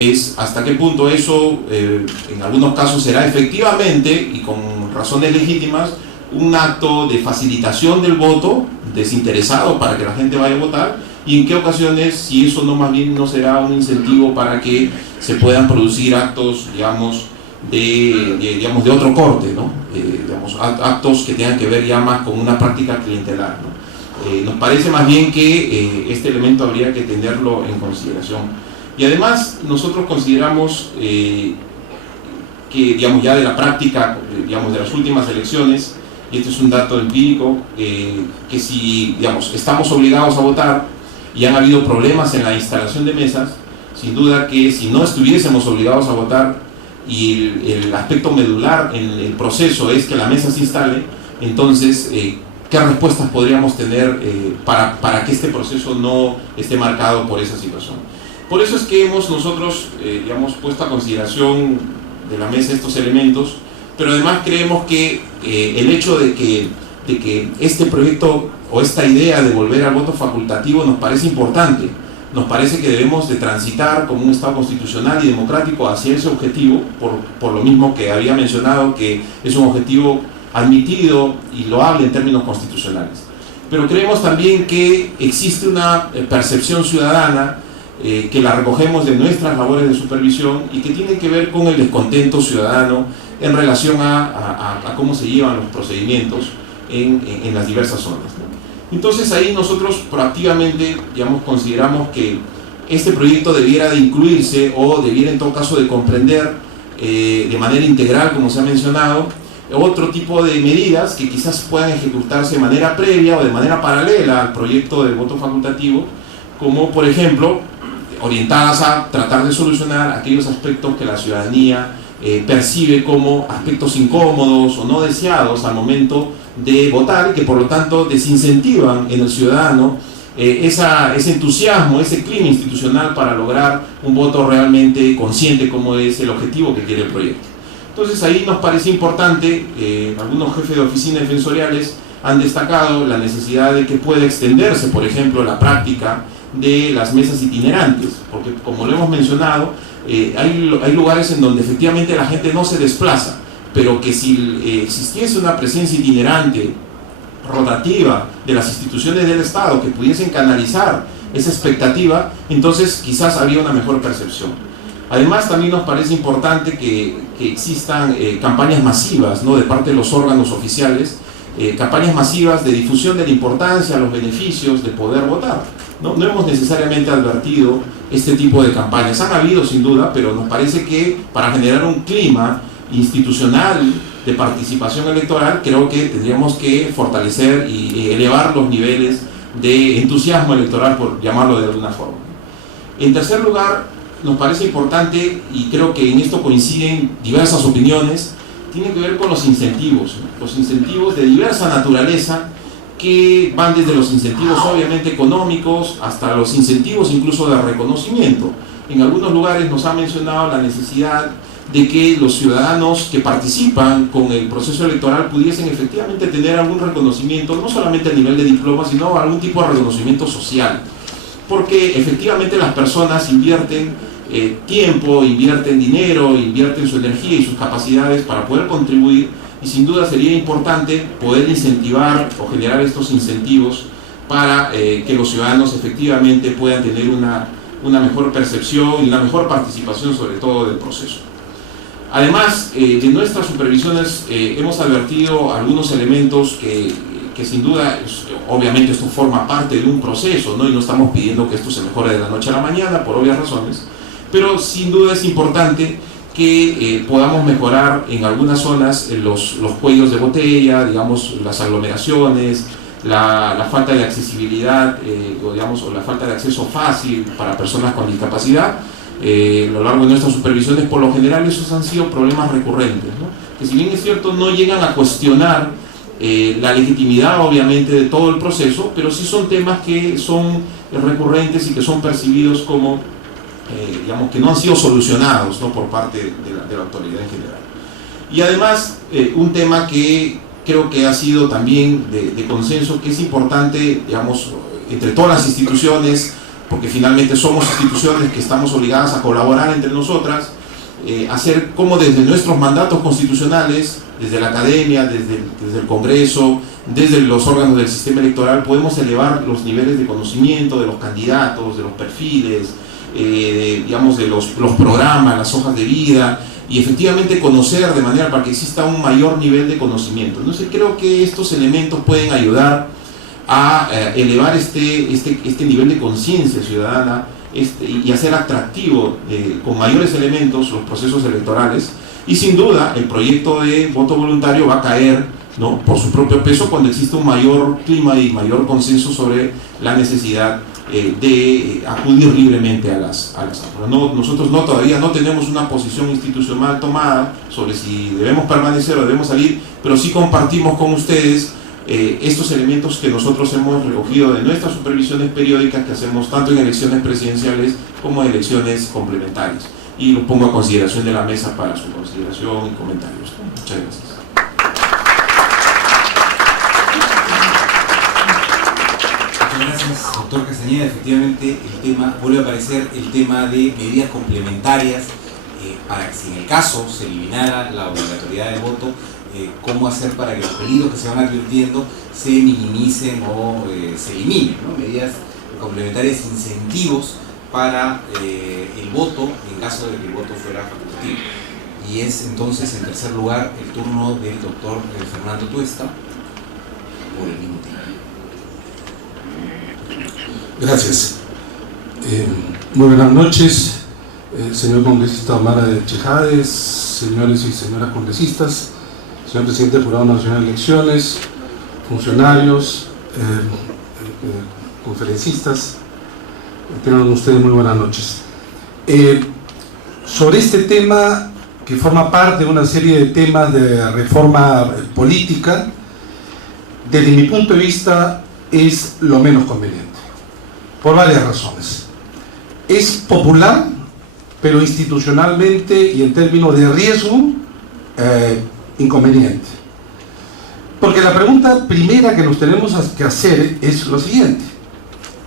es hasta qué punto eso en algunos casos será efectivamente y con razones legítimas un acto de facilitación del voto desinteresado para que la gente vaya a votar, y en qué ocasiones si eso no más bien no será un incentivo para que se puedan producir actos de otro corte, ¿no? Actos que tengan que ver ya más con una práctica clientelar, ¿no? Nos parece más bien que este elemento habría que tenerlo en consideración. Y además nosotros consideramos que, ya de la práctica, de las últimas elecciones, y este es un dato empírico, que si, estamos obligados a votar y han habido problemas en la instalación de mesas, sin duda que si no estuviésemos obligados a votar y el aspecto medular en el proceso es que la mesa se instale, entonces, ¿qué respuestas podríamos tener para que este proceso no esté marcado por esa situación? Por eso es que nosotros puesto a consideración de la mesa estos elementos, pero además creemos que el hecho de que este proyecto o esta idea de volver al voto facultativo nos parece importante. Nos parece que debemos de transitar como un Estado constitucional y democrático hacia ese objetivo, por lo mismo que había mencionado, que es un objetivo admitido y loable en términos constitucionales. Pero creemos también que existe una percepción ciudadana que la recogemos de nuestras labores de supervisión y que tiene que ver con el descontento ciudadano en relación a cómo se llevan los procedimientos en las diversas zonas, ¿no? Entonces ahí nosotros proactivamente consideramos que este proyecto debiera de incluirse o debiera en todo caso de comprender de manera integral, como se ha mencionado, otro tipo de medidas que quizás puedan ejecutarse de manera previa o de manera paralela al proyecto del voto facultativo, como por ejemplo orientadas a tratar de solucionar aquellos aspectos que la ciudadanía percibe como aspectos incómodos o no deseados al momento de votar, y que por lo tanto desincentivan en el ciudadano ese entusiasmo, ese clima institucional para lograr un voto realmente consciente como es el objetivo que quiere el proyecto. Entonces ahí nos parece importante, algunos jefes de oficinas defensoriales han destacado la necesidad de que pueda extenderse, por ejemplo, la práctica de las mesas itinerantes, porque como lo hemos mencionado, hay lugares en donde efectivamente la gente no se desplaza, pero que si existiese una presencia itinerante, rotativa, de las instituciones del Estado que pudiesen canalizar esa expectativa, entonces quizás habría una mejor percepción. Además también nos parece importante que existan campañas masivas, ¿no?, de parte de los órganos oficiales, campañas masivas de difusión de la importancia, los beneficios de poder votar. No hemos necesariamente advertido este tipo de campañas. Han habido sin duda, pero nos parece que para generar un clima institucional de participación electoral, creo que tendríamos que fortalecer y elevar los niveles de entusiasmo electoral, por llamarlo de alguna forma. En tercer lugar, nos parece importante, y creo que en esto coinciden diversas opiniones, tiene que ver con los incentivos de diversa naturaleza, que van desde los incentivos obviamente económicos hasta los incentivos incluso de reconocimiento. En algunos lugares nos ha mencionado la necesidad de que los ciudadanos que participan con el proceso electoral pudiesen efectivamente tener algún reconocimiento, no solamente a nivel de diploma, sino algún tipo de reconocimiento social, porque efectivamente las personas invierten tiempo, invierten dinero, invierten su energía y sus capacidades para poder contribuir, y sin duda sería importante poder incentivar o generar estos incentivos para que los ciudadanos efectivamente puedan tener una mejor percepción y una mejor participación sobre todo del proceso. Además, de nuestras supervisiones hemos advertido algunos elementos que sin duda, obviamente esto forma parte de un proceso, ¿no?, y no estamos pidiendo que esto se mejore de la noche a la mañana por obvias razones, pero sin duda es importante que podamos mejorar en algunas zonas los cuellos de botella, las aglomeraciones, la falta de accesibilidad o la falta de acceso fácil para personas con discapacidad. A lo largo de nuestras supervisiones, por lo general, esos han sido problemas recurrentes, ¿no?, que si bien es cierto no llegan a cuestionar la legitimidad obviamente de todo el proceso, pero sí son temas que son recurrentes y que son percibidos como que no han sido solucionados, ¿no?, por parte de la autoridad en general. Y además un tema que creo que ha sido también de consenso, que es importante entre todas las instituciones porque finalmente somos instituciones que estamos obligadas a colaborar entre nosotras, hacer como desde nuestros mandatos constitucionales, desde la academia, desde el Congreso, desde los órganos del sistema electoral, podemos elevar los niveles de conocimiento de los candidatos, de los perfiles, digamos, de los programas, las hojas de vida, y efectivamente conocer de manera para que exista un mayor nivel de conocimiento. Entonces creo que estos elementos pueden ayudar a elevar este nivel de conciencia ciudadana y hacer atractivo con mayores elementos los procesos electorales. Y sin duda el proyecto de voto voluntario va a caer, ¿no?, por su propio peso cuando existe un mayor clima y mayor consenso sobre la necesidad de acudir libremente a las urnas. Nosotros todavía no tenemos una posición institucional tomada sobre si debemos permanecer o debemos salir, pero sí compartimos con ustedes estos elementos que nosotros hemos recogido de nuestras supervisiones periódicas que hacemos tanto en elecciones presidenciales como en elecciones complementarias. Y los pongo a consideración de la mesa para su consideración y comentarios. Muchas gracias. Gracias, doctor Castañeda. Efectivamente, el tema vuelve a aparecer, el tema de medidas complementarias para que, si en el caso se eliminara la obligatoriedad de voto, cómo hacer para que los peligros que se van advirtiendo se minimicen o se eliminen, ¿no? Medidas complementarias, incentivos para el voto en caso de que el voto fuera facultativo. Y es entonces, en tercer lugar, el turno del doctor Fernando Tuesta por el mismo tema. Gracias. Muy buenas noches, señor congresista Omar Chejades, señores y señoras congresistas, señor presidente del Jurado Nacional de Elecciones, funcionarios, conferencistas, tengan ustedes muy buenas noches. Sobre este tema, que forma parte de una serie de temas de reforma política, desde mi punto de vista es lo menos conveniente, por varias razones. Es popular, pero institucionalmente y en términos de riesgo, inconveniente. Porque la pregunta primera que nos tenemos que hacer es lo siguiente: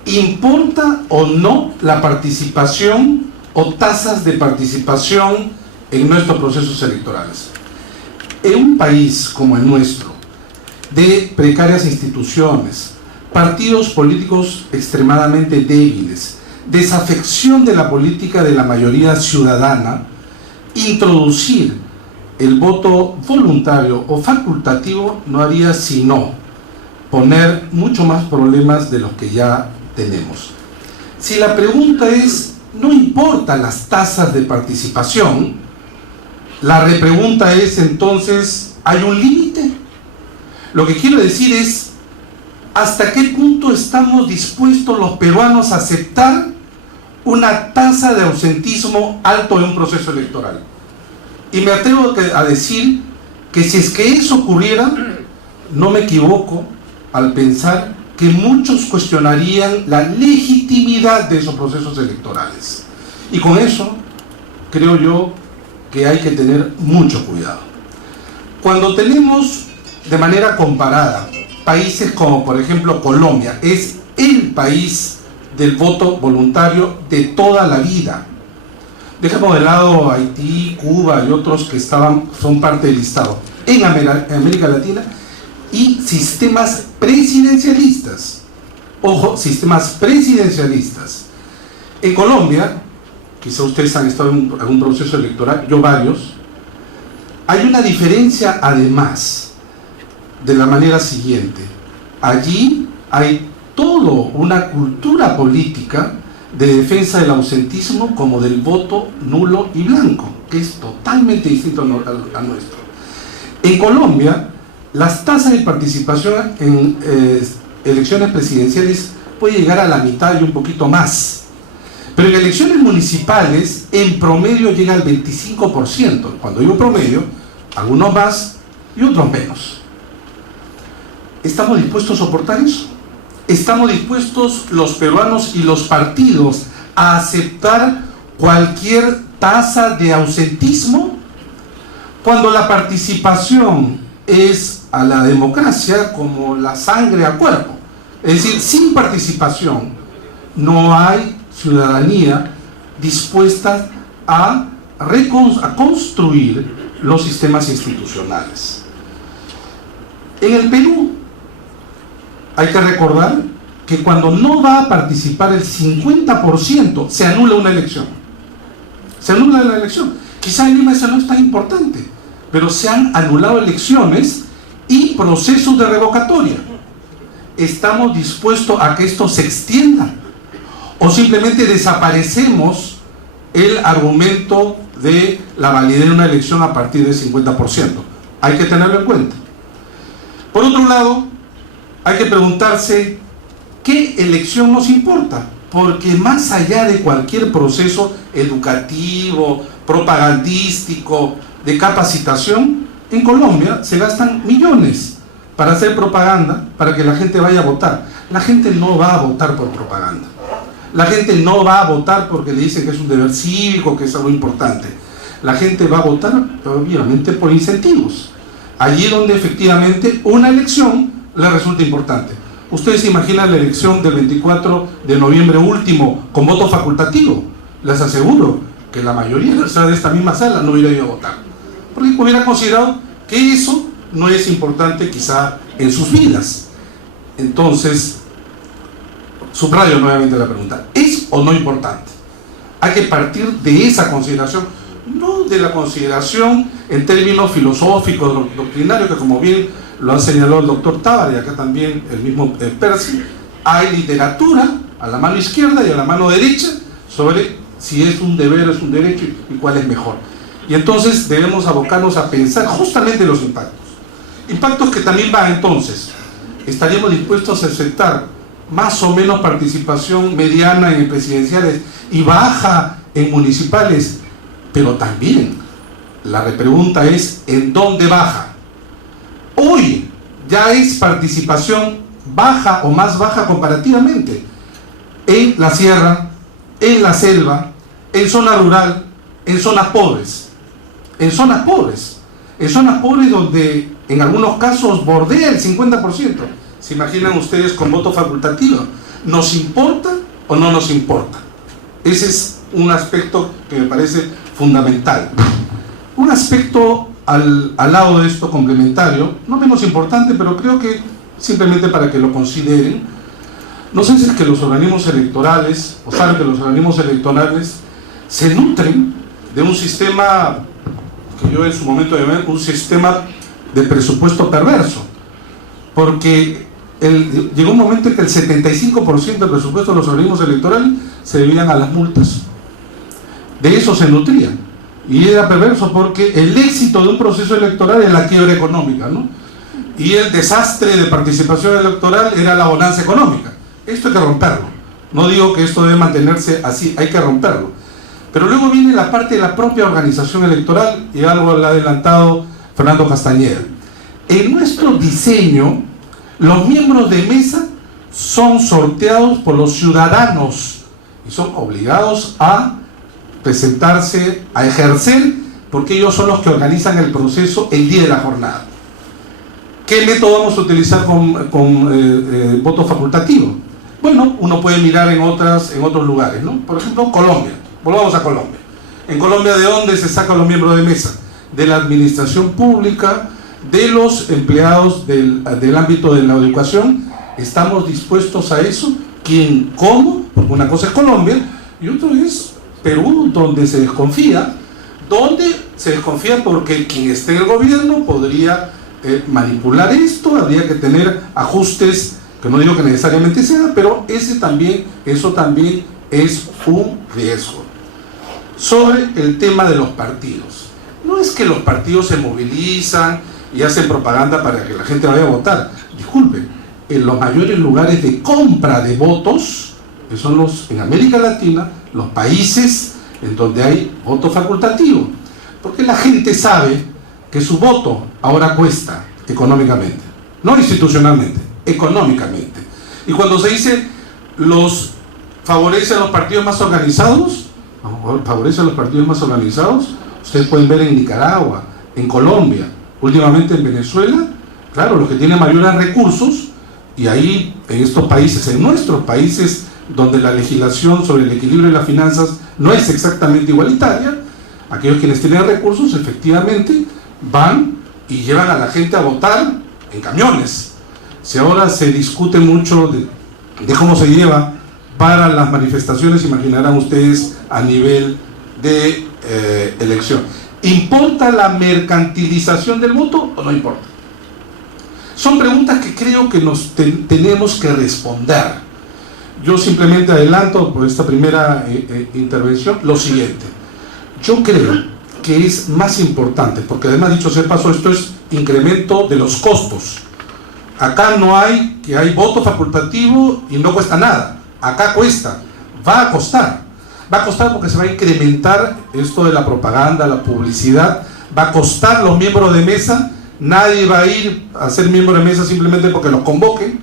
¿importa o no la participación o tasas de participación en nuestros procesos electorales? En un país como el nuestro, de precarias instituciones, partidos políticos extremadamente débiles, desafección de la política de la mayoría ciudadana, introducir el voto voluntario o facultativo no haría sino poner mucho más problemas de los que ya tenemos. Si la pregunta es, no importan las tasas de participación, la repregunta es entonces, ¿hay un límite? Lo que quiero decir es, ¿hasta qué punto estamos dispuestos los peruanos a aceptar una tasa de ausentismo alto en un proceso electoral? Y me atrevo a decir que si es que eso ocurriera, no me equivoco al pensar que muchos cuestionarían la legitimidad de esos procesos electorales. Y con eso creo yo que hay que tener mucho cuidado. Cuando tenemos de manera comparada países como por ejemplo Colombia, es el país del voto voluntario de toda la vida. Dejemos de lado Haití, Cuba y otros que son parte del listado. En América Latina, y sistemas presidencialistas. Ojo, sistemas presidencialistas. En Colombia, quizá ustedes han estado en algún proceso electoral, yo varios, hay una diferencia además de la manera siguiente. Allí hay toda una cultura política de defensa del ausentismo como del voto nulo y blanco, que es totalmente distinto a nuestro. En Colombia, las tasas de participación en elecciones presidenciales puede llegar a la mitad y un poquito más, pero en elecciones municipales en promedio llega al 25%. Cuando digo promedio, algunos más y otros menos. ¿Estamos dispuestos a soportar eso? ¿Estamos dispuestos los peruanos y los partidos a aceptar cualquier tasa de ausentismo? Cuando la participación es a la democracia como la sangre al cuerpo, es decir, sin participación no hay ciudadanía dispuesta a construir los sistemas institucionales. En el Perú hay que recordar que cuando no va a participar el 50%, se anula una elección. Se anula la elección. Quizá en Lima eso no es tan importante, pero se han anulado elecciones y procesos de revocatoria. ¿Estamos dispuestos a que esto se extienda? ¿O simplemente desaparecemos el argumento de la validez de una elección a partir del 50%? Hay que tenerlo en cuenta. Por otro lado, hay que preguntarse qué elección nos importa, porque más allá de cualquier proceso educativo, propagandístico, de capacitación, en Colombia se gastan millones para hacer propaganda, para que la gente vaya a votar. La gente no va a votar por propaganda. La gente no va a votar porque le dicen que es un deber cívico, que es algo importante. La gente va a votar, obviamente, por incentivos. Allí donde efectivamente una elección le resulta importante. Ustedes se imaginan la elección del 24 de noviembre último con voto facultativo. Les aseguro que la mayoría de esta misma sala no hubiera ido a votar, porque hubiera considerado que eso no es importante quizá en sus vidas. Entonces, subrayo nuevamente la pregunta: ¿es o no importante? Hay que partir de esa consideración, no de la consideración en términos filosóficos, doctrinarios, que como bien lo ha señalado el doctor Tábara y acá también el mismo Percy. Hay literatura a la mano izquierda y a la mano derecha sobre si es un deber o es un derecho y cuál es mejor. Y entonces debemos abocarnos a pensar justamente los impactos. Impactos que también van entonces. ¿Estaríamos dispuestos a aceptar más o menos participación mediana en presidenciales y baja en municipales? Pero también la repregunta es: ¿en dónde baja? Hoy ya es participación baja o más baja comparativamente en la sierra, en la selva, en zona rural, en zonas pobres. En zonas pobres donde en algunos casos bordea el 50%. ¿Se imaginan ustedes con voto facultativo? ¿Nos importa o no nos importa? Ese es un aspecto que me parece fundamental. Un aspecto al lado de esto complementario, no menos importante, pero creo que simplemente para que lo consideren. No sé si es que los organismos electorales, o saben que los organismos electorales se nutren de un sistema que yo en su momento llamé un sistema de presupuesto perverso, porque llegó un momento en que el 75% del presupuesto de los organismos electorales se debían a las multas. De eso se nutrían, y era perverso porque el éxito de un proceso electoral es la quiebra económica, ¿no? Y el desastre de participación electoral era la bonanza económica. Esto hay que romperlo. No digo que esto debe mantenerse así, hay que romperlo. Pero luego viene la parte de la propia organización electoral, y algo lo ha adelantado Fernando Castañeda. En nuestro diseño, los miembros de mesa son sorteados por los ciudadanos y son obligados a presentarse, a ejercer, porque ellos son los que organizan el proceso el día de la jornada. ¿Qué método vamos a utilizar con voto facultativo? Bueno, uno puede mirar en otros lugares, ¿no? Por ejemplo, Colombia. Volvamos a Colombia. En Colombia, ¿de dónde se sacan los miembros de mesa? De la administración pública, de los empleados del ámbito de la educación. ¿Estamos dispuestos a eso? ¿Quién? ¿Cómo? Porque una cosa es Colombia y otro es Perú, donde se desconfía. Porque quien esté en el gobierno podría manipular esto, habría que tener ajustes, que no digo que necesariamente sea, pero eso también es un riesgo. Sobre el tema de los partidos, no es que los partidos se movilizan y hacen propaganda para que la gente vaya a votar. Disculpen, en los mayores lugares de compra de votos, que son en América Latina, los países en donde hay voto facultativo, porque la gente sabe que su voto ahora cuesta económicamente, no institucionalmente, económicamente. Y cuando se dice favorece a los partidos más organizados, ustedes pueden ver en Nicaragua, en Colombia, últimamente en Venezuela, claro, los que tienen mayores recursos, y ahí en estos países, en nuestros países donde la legislación sobre el equilibrio de las finanzas no es exactamente igualitaria, aquellos quienes tienen recursos efectivamente van y llevan a la gente a votar en camiones. Si ahora se discute mucho de cómo se lleva para las manifestaciones, imaginarán ustedes a nivel de elección. ¿Importa la mercantilización del voto o no importa? Son preguntas que creo que nos tenemos que responder. Yo simplemente adelanto por esta primera intervención lo siguiente. Yo creo que es más importante, porque además, dicho sea de paso, esto es incremento de los costos. Acá no hay que hay voto facultativo y no cuesta nada. Acá cuesta, va a costar. Va a costar porque se va a incrementar esto de la propaganda, la publicidad. Va a costar los miembros de mesa. Nadie va a ir a ser miembro de mesa simplemente porque los convoquen.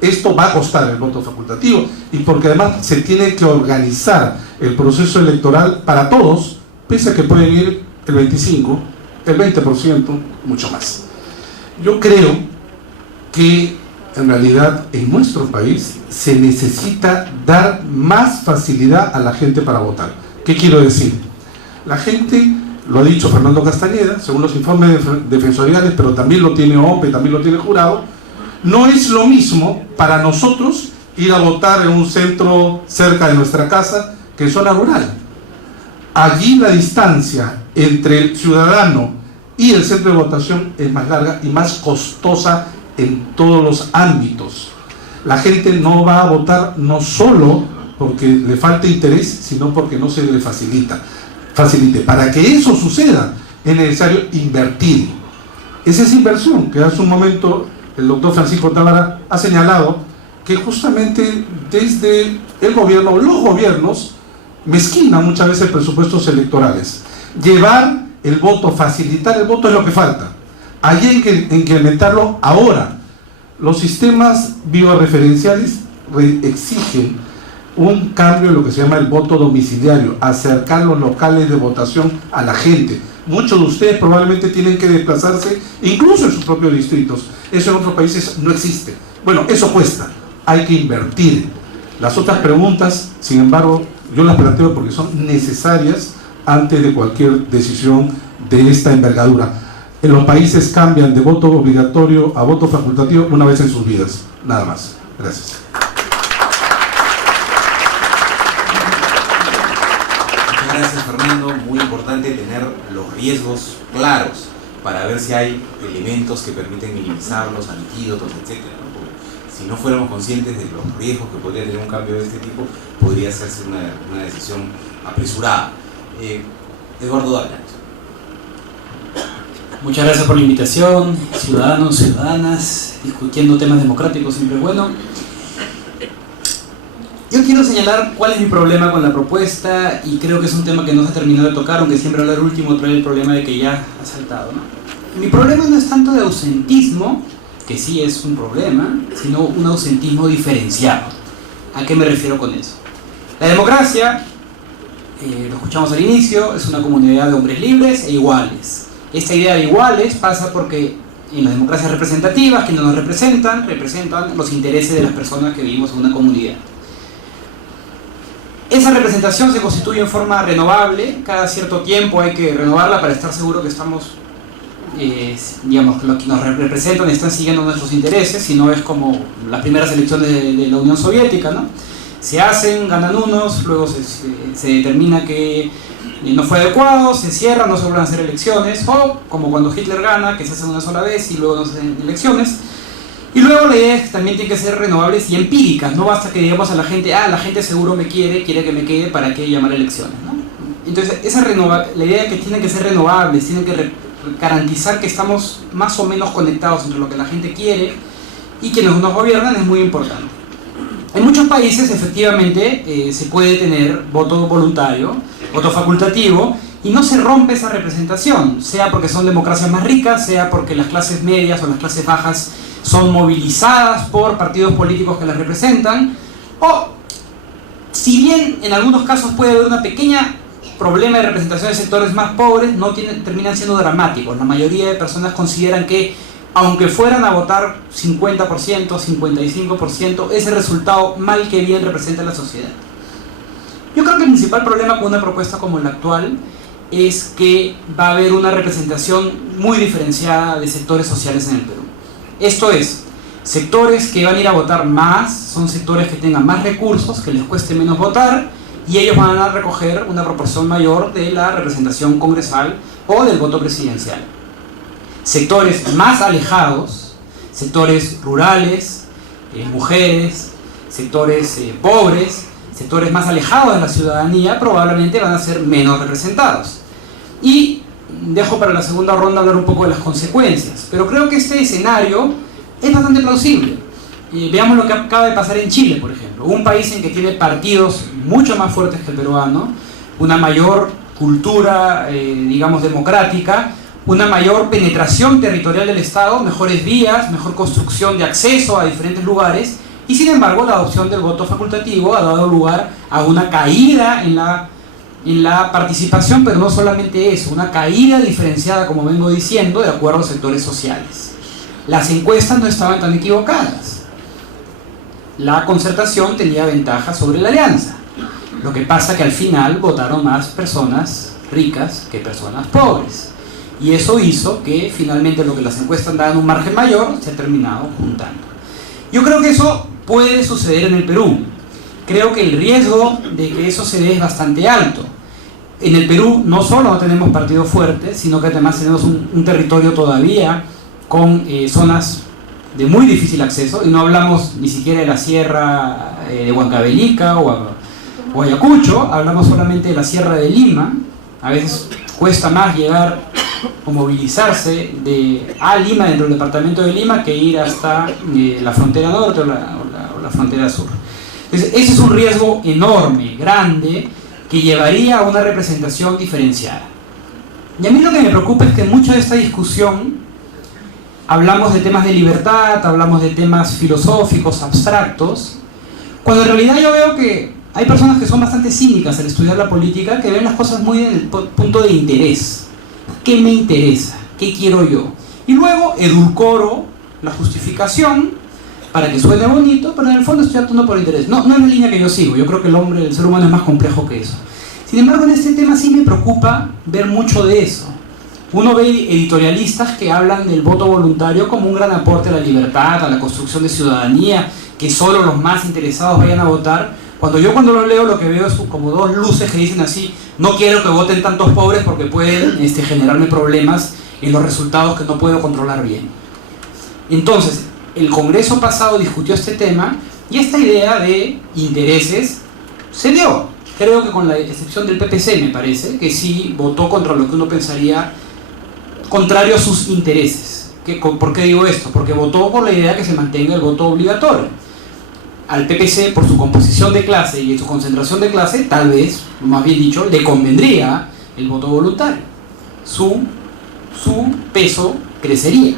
Esto va a costar el voto facultativo. Y porque además se tiene que organizar el proceso electoral para todos, pese a que pueden ir el 25%, el 20%, mucho más. Yo creo que en realidad en nuestro país se necesita dar más facilidad a la gente para votar. ¿Qué quiero decir? La gente, lo ha dicho Fernando Castañeda, según los informes defensoriales, pero también lo tiene OMPE, también lo tiene Jurado, no es lo mismo para nosotros ir a votar en un centro cerca de nuestra casa que en zona rural. Allí la distancia entre el ciudadano y el centro de votación es más larga y más costosa en todos los ámbitos. La gente no va a votar no solo porque le falta interés, sino porque no se le facilite. Para que eso suceda es necesario invertir. Es esa inversión que hace un momento el doctor Francisco Tábara ha señalado, que justamente desde el gobierno, los gobiernos mezquinan muchas veces presupuestos electorales. Llevar el voto, facilitar el voto es lo que falta. Ahí hay que incrementarlo ahora. Los sistemas bioreferenciales exigen un cambio en lo que se llama el voto domiciliario, acercar los locales de votación a la gente. Muchos de ustedes probablemente tienen que desplazarse incluso en sus propios distritos. Eso en otros países no existe. Bueno, eso cuesta, hay que invertir. Las otras preguntas, sin embargo, yo las planteo porque son necesarias antes de cualquier decisión de esta envergadura. En los países cambian de voto obligatorio a voto facultativo una vez en sus vidas, nada más. Gracias. Muchas gracias, Fernando. Muy importante tener los riesgos claros para ver si hay elementos que permiten minimizarlos, antídotos, etc. Porque si no fuéramos conscientes de los riesgos que podría tener un cambio de este tipo, podría hacerse una decisión apresurada. Eduardo Dávila. Muchas gracias por la invitación, ciudadanos, ciudadanas, discutiendo temas democráticos siempre es bueno. Yo quiero señalar cuál es mi problema con la propuesta y creo que es un tema que no se ha terminado de tocar, aunque siempre hablar último trae el problema de que ya ha saltado, ¿no? Mi problema no es tanto de ausentismo, que sí es un problema, sino un ausentismo diferenciado. ¿A qué me refiero con eso? La democracia, lo escuchamos al inicio, es una comunidad de hombres libres e iguales. Esta idea de iguales pasa porque en las democracias representativas, quienes nos representan los intereses de las personas que vivimos en una comunidad. Esa representación se constituye en forma renovable, cada cierto tiempo hay que renovarla para estar seguro que estamos, digamos, los que nos representan están siguiendo nuestros intereses, si no es como las primeras elecciones de la Unión Soviética, ¿no? Se hacen, ganan unos, luego se determina que no fue adecuado, se cierra, no se vuelven a hacer elecciones, o como cuando Hitler gana, que se hacen una sola vez y luego no se hacen elecciones. Y luego la idea es que también tienen que ser renovables y empíricas, no basta que digamos a la gente, la gente seguro me quiere que me quede, ¿para qué llamar a elecciones?, ¿no? Entonces la idea es que tienen que ser renovables, tienen que garantizar que estamos más o menos conectados entre lo que la gente quiere y quienes nos gobiernan es muy importante. En muchos países efectivamente se puede tener voto voluntario, voto facultativo, y no se rompe esa representación, sea porque son democracias más ricas, sea porque las clases medias o las clases bajas son movilizadas por partidos políticos que las representan, o si bien en algunos casos puede haber una pequeña problema de representación de sectores más pobres, no terminan siendo dramáticos. La mayoría de personas consideran que aunque fueran a votar 50%, 55%, ese resultado mal que bien representa a la sociedad. Yo creo que el principal problema con una propuesta como la actual es que va a haber una representación muy diferenciada de sectores sociales en el Perú. Esto es, sectores que van a ir a votar más son sectores que tengan más recursos, que les cueste menos votar, y ellos van a recoger una proporción mayor de la representación congresal o del voto presidencial. Sectores más alejados, sectores rurales, mujeres, sectores pobres, sectores más alejados de la ciudadanía, probablemente van a ser menos representados. Y dejo para la segunda ronda hablar un poco de las consecuencias, pero creo que este escenario es bastante plausible. Veamos lo que acaba de pasar en Chile, por ejemplo, un país en que tiene partidos mucho más fuertes que el peruano, una mayor cultura, digamos, democrática, una mayor penetración territorial del Estado, mejores vías, mejor construcción de acceso a diferentes lugares, y sin embargo la adopción del voto facultativo ha dado lugar a una caída en la participación, pero no solamente eso, una caída diferenciada, como vengo diciendo, de acuerdo a sectores sociales. Las encuestas no estaban tan equivocadas. La concertación tenía ventaja sobre la alianza. Lo que pasa que al final votaron más personas ricas que personas pobres. Y eso hizo que finalmente lo que las encuestas daban un margen mayor se ha terminado juntando. Yo creo que eso puede suceder en el Perú. Creo que el riesgo de que eso se dé es bastante alto. En el Perú no solo no tenemos partidos fuertes, sino que además tenemos un territorio todavía con zonas de muy difícil acceso, y no hablamos ni siquiera de la sierra de Huancavelica o Ayacucho, hablamos solamente de la sierra de Lima. A veces cuesta más llegar o movilizarse a Lima, dentro del departamento de Lima, que ir hasta la frontera norte o la frontera sur. Entonces, ese es un riesgo enorme, grande, que llevaría a una representación diferenciada. Y a mí lo que me preocupa es que en mucha de esta discusión hablamos de temas de libertad, hablamos de temas filosóficos, abstractos, cuando en realidad yo veo que hay personas que son bastante cínicas al estudiar la política, que ven las cosas muy en el punto de interés. ¿Qué me interesa? ¿Qué quiero yo? Y luego edulcoro la justificación para que suene bonito, pero en el fondo estoy actuando por interés. No es la línea que yo sigo. Yo creo que el ser humano es más complejo que eso. Sin embargo, en este tema sí me preocupa ver mucho de eso. Uno ve editorialistas que hablan del voto voluntario como un gran aporte a la libertad, a la construcción de ciudadanía, que solo los más interesados vayan a votar, cuando lo leo lo que veo es como dos luces que dicen así: no quiero que voten tantos pobres porque pueden generarme problemas en los resultados que no puedo controlar bien. Entonces, el Congreso pasado discutió este tema y esta idea de intereses se dio. Creo que con la excepción del PPC, me parece, que sí votó contra lo que uno pensaría contrario a sus intereses. ¿Por qué digo esto? Porque votó por la idea que se mantenga el voto obligatorio. Al PPC, por su composición de clase y su concentración de clase, tal vez, más bien dicho, le convendría el voto voluntario. Su peso crecería.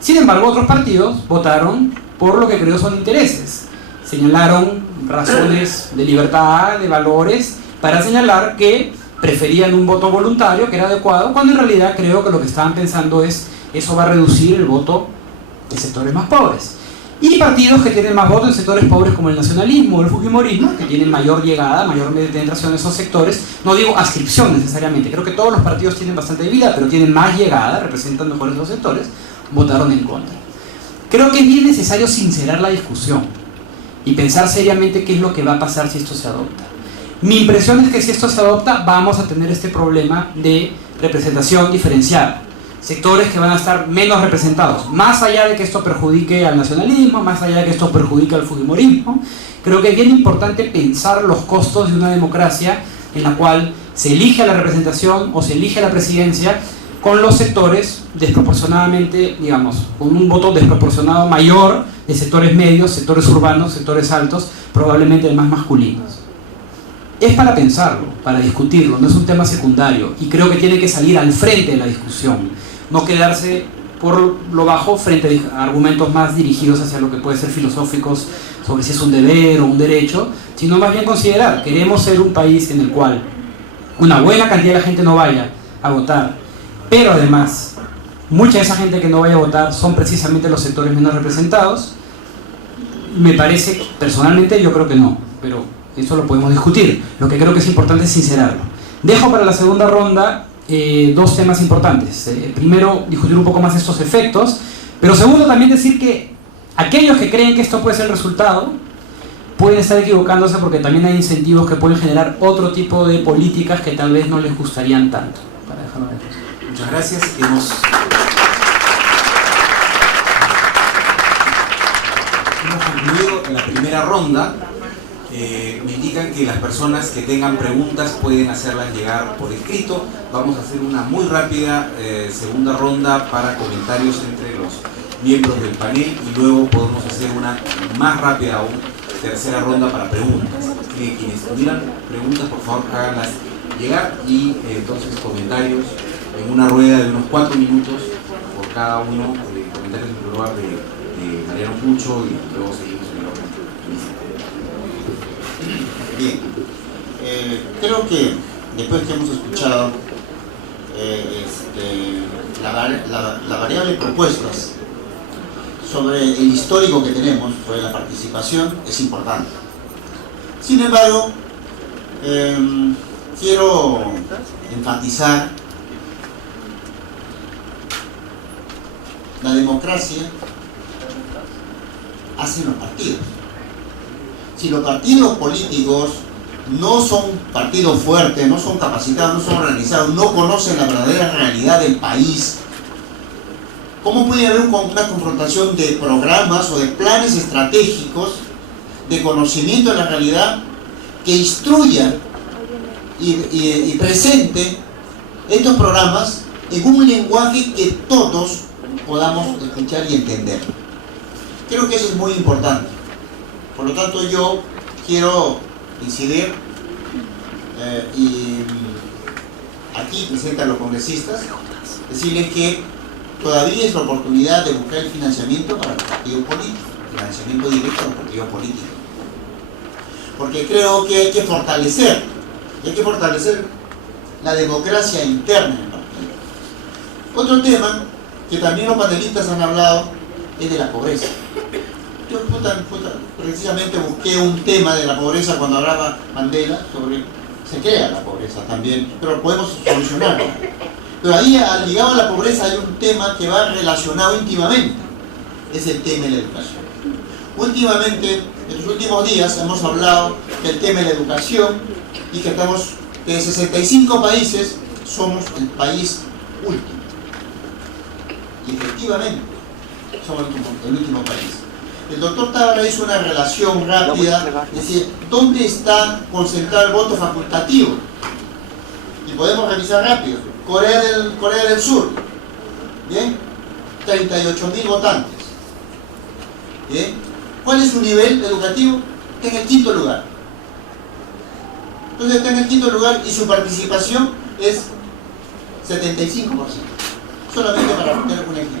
Sin embargo, otros partidos votaron por lo que creo son intereses. Señalaron razones de libertad, de valores, para señalar que preferían un voto voluntario, que era adecuado, cuando en realidad creo que lo que estaban pensando es: eso va a reducir el voto de sectores más pobres. Y partidos que tienen más votos en sectores pobres, como el nacionalismo o el fujimorismo, que tienen mayor llegada, mayor penetración en esos sectores. No digo adscripción necesariamente, creo que todos los partidos tienen bastante vida, pero tienen más llegada, representan mejor esos sectores, votaron en contra. Creo que es bien necesario sincerar la discusión y pensar seriamente qué es lo que va a pasar si esto se adopta. Mi impresión es que si esto se adopta, vamos a tener este problema de representación diferenciada. Sectores que van a estar menos representados, más allá de que esto perjudique al nacionalismo, más allá de que esto perjudique al fujimorismo. Creo que es bien importante pensar los costos de una democracia en la cual se elige a la representación o se elige a la presidencia con los sectores desproporcionadamente, digamos, con un voto desproporcionado mayor de sectores medios, sectores urbanos, sectores altos, probablemente más masculinos. Es para pensarlo, para discutirlo, no es un tema secundario, y creo que tiene que salir al frente de la discusión, no quedarse por lo bajo frente a argumentos más dirigidos hacia lo que puede ser filosóficos sobre si es un deber o un derecho, sino más bien considerar: queremos ser un país en el cual una buena cantidad de la gente no vaya a votar, pero además mucha de esa gente que no vaya a votar son precisamente los sectores menos representados. Me parece, personalmente yo creo que no, pero eso lo podemos discutir. Lo que creo que es importante es sincerarlo. Dejo para la segunda ronda dos temas importantes. Primero, discutir un poco más estos efectos, pero segundo, también decir que aquellos que creen que esto puede ser el resultado pueden estar equivocándose, porque también hay incentivos que pueden generar otro tipo de políticas que tal vez no les gustarían tanto. Para dejarlo de eso. Muchas gracias. Hemos concluido la primera ronda. Me indican que las personas que tengan preguntas pueden hacerlas llegar por escrito. Vamos a hacer una muy rápida segunda ronda para comentarios entre los miembros del panel, y luego podemos hacer una más rápida aún tercera ronda para preguntas. Así que quienes tuvieran preguntas, por favor háganlas llegar, y entonces comentarios en una rueda de unos 4 minutos por cada uno. Comentarios en lugar de Mariano Pucho, y luego seguimos en el orden. Bien, creo que después que hemos escuchado la variable propuestas sobre el histórico que tenemos, sobre la participación, es importante. Sin embargo, quiero enfatizar la democracia hacen los partidos. Si los partidos políticos no son partidos fuertes, no son capacitados, no son organizados, no conocen la verdadera realidad del país, ¿cómo puede haber una confrontación de programas o de planes estratégicos de conocimiento de la realidad que instruya y presente estos programas en un lenguaje que todos podamos escuchar y entender? Creo que eso es muy importante. Por lo tanto, yo quiero incidir y aquí presente a los congresistas, decirles que todavía es la oportunidad de buscar el financiamiento para los partidos políticos, financiamiento directo a los partidos políticos. Porque creo que hay que fortalecer la democracia interna en el partido. Otro tema que también los panelistas han hablado es de la pobreza. Yo precisamente busqué un tema de la pobreza cuando hablaba Mandela, sobre se crea la pobreza también, pero podemos solucionarla. Pero ahí, ligado a la pobreza, hay un tema que va relacionado íntimamente, es el tema de la educación. Últimamente, en los últimos días, hemos hablado del tema de la educación, y que estamos, de 65 países, somos el país último. Y efectivamente, somos el último país. El doctor Tábara hizo una relación rápida, es decir, ¿dónde está concentrado el voto facultativo? Y podemos revisar rápido. Corea del Sur, ¿bien? 38.000 votantes. ¿Bien? ¿Cuál es su nivel educativo? Está en el 5º lugar. Entonces está en el 5º lugar y su participación es 75%. Solamente para poner un ejemplo.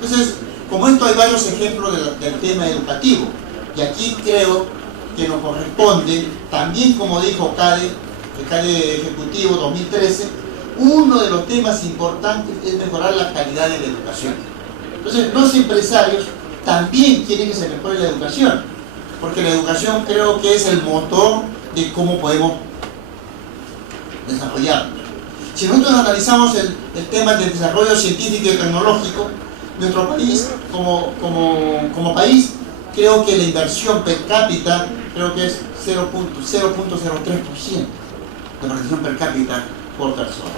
Entonces, como esto hay varios ejemplos del tema educativo, y aquí creo que nos corresponde, también como dijo el CADE Ejecutivo 2013, uno de los temas importantes es mejorar la calidad de la educación. Entonces, los empresarios también quieren que se mejore la educación, porque la educación creo que es el motor de cómo podemos desarrollarnos. Si nosotros analizamos el tema del desarrollo científico y tecnológico, nuestro país, como país, creo que la inversión per cápita, creo que es 0.03% de participación per cápita por persona.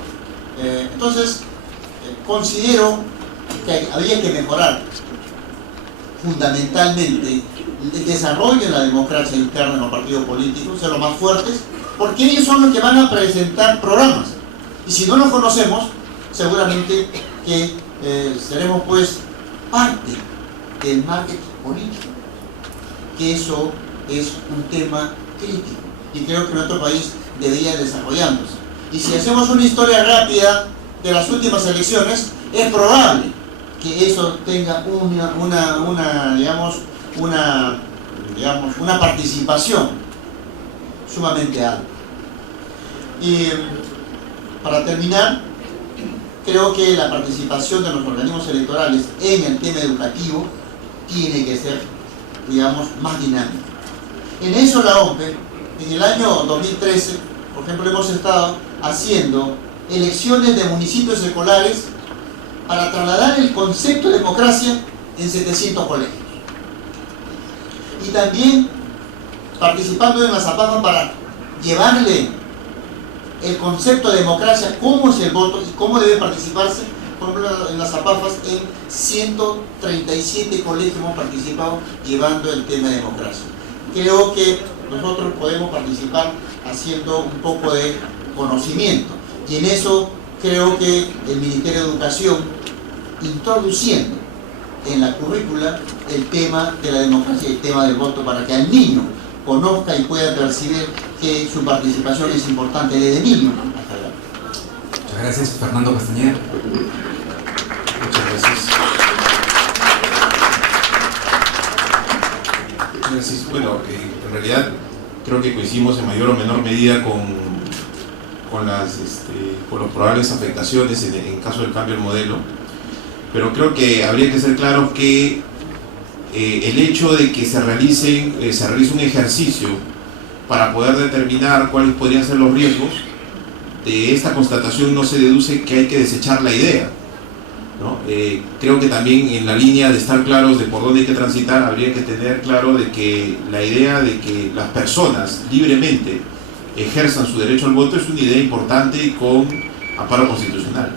Entonces, considero que habría que mejorar fundamentalmente el desarrollo de la democracia interna en los partidos políticos, ser los más fuertes, porque ellos son los que van a presentar programas. Y si no los conocemos, seguramente que seremos pues parte del marketing político, que eso es un tema crítico y creo que nuestro país debería desarrollándose. Y si hacemos una historia rápida de las últimas elecciones, es probable que eso tenga una participación sumamente alta. Y para terminar, creo que la participación de los organismos electorales en el tema educativo tiene que ser, digamos, más dinámica. En eso la OMPE, en el año 2013, por ejemplo, hemos estado haciendo elecciones de municipios escolares para trasladar el concepto de democracia en 700 colegios. Y también participando en la Zapafa para llevarle el concepto de democracia, cómo es el voto y cómo debe participarse. Por ejemplo, en las Zapafas, en 137 colegios hemos participado llevando el tema de democracia. Creo que nosotros podemos participar haciendo un poco de conocimiento, y en eso creo que el Ministerio de Educación, introduciendo en la currícula el tema de la democracia y el tema del voto, para que el niño conozca y pueda percibir que su participación es importante desde niño hasta la... Muchas gracias, Fernando Castañeda. Muchas gracias. Gracias. Bueno, en realidad creo que coincidimos en mayor o menor medida con los probables afectaciones en caso del cambio del modelo, pero creo que habría que ser claros que el hecho de que se realice un ejercicio para poder determinar cuáles podrían ser los riesgos, de esta constatación no se deduce que hay que desechar la idea, ¿no? Creo que también en la línea de estar claros de por dónde hay que transitar, habría que tener claro de que la idea de que las personas libremente ejerzan su derecho al voto es una idea importante y con amparo constitucional.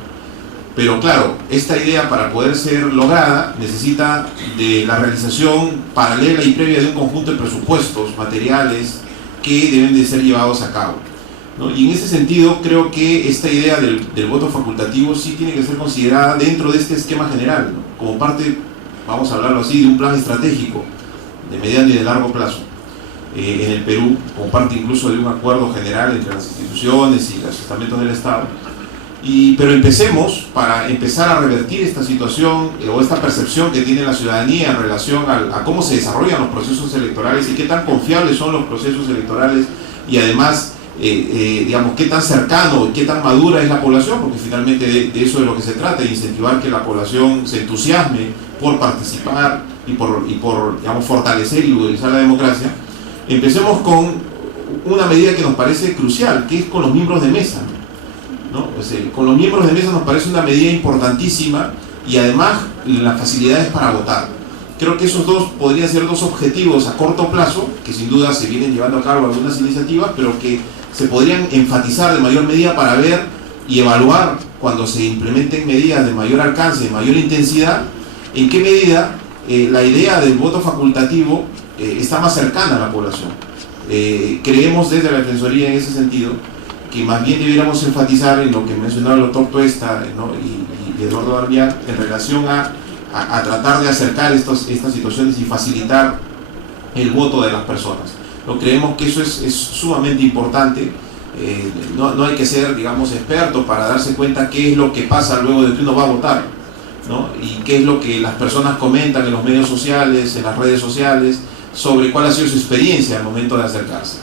Pero claro, esta idea, para poder ser lograda, necesita de la realización paralela y previa de un conjunto de presupuestos materiales que deben de ser llevados a cabo, ¿no? Y en ese sentido creo que esta idea del voto facultativo sí tiene que ser considerada dentro de este esquema general, ¿no? Como parte, vamos a hablarlo así, de un plan estratégico de mediano y de largo plazo en el Perú, como parte incluso de un acuerdo general entre las instituciones y los estamentos del Estado. Pero empecemos, para empezar a revertir esta situación o esta percepción que tiene la ciudadanía en relación a cómo se desarrollan los procesos electorales y qué tan confiables son los procesos electorales, y además digamos, qué tan cercano y qué tan madura es la población, porque finalmente de eso es lo que se trata, de incentivar que la población se entusiasme por participar y por digamos, fortalecer y utilizar la democracia. Empecemos con una medida que nos parece crucial, que es con los miembros de mesa, ¿no? Con los miembros de mesa nos parece una medida importantísima, y además las facilidades para votar. Creo que esos dos podrían ser dos objetivos a corto plazo, que sin duda se vienen llevando a cabo algunas iniciativas, pero que se podrían enfatizar de mayor medida para ver y evaluar, cuando se implementen medidas de mayor alcance, de mayor intensidad, en qué medida la idea del voto facultativo está más cercana a la población. Creemos desde la Defensoría en ese sentido que más bien debiéramos enfatizar en lo que mencionaba el doctor Tuesta, ¿no? y Eduardo Darbiak, en relación a tratar de acercar estas situaciones y facilitar el voto de las personas. ¿No? Creemos que eso es sumamente importante. No hay que ser, digamos, experto para darse cuenta qué es lo que pasa luego de que uno va a votar, ¿no? Y qué es lo que las personas comentan en los medios sociales, en las redes sociales, sobre cuál ha sido su experiencia al momento de acercarse,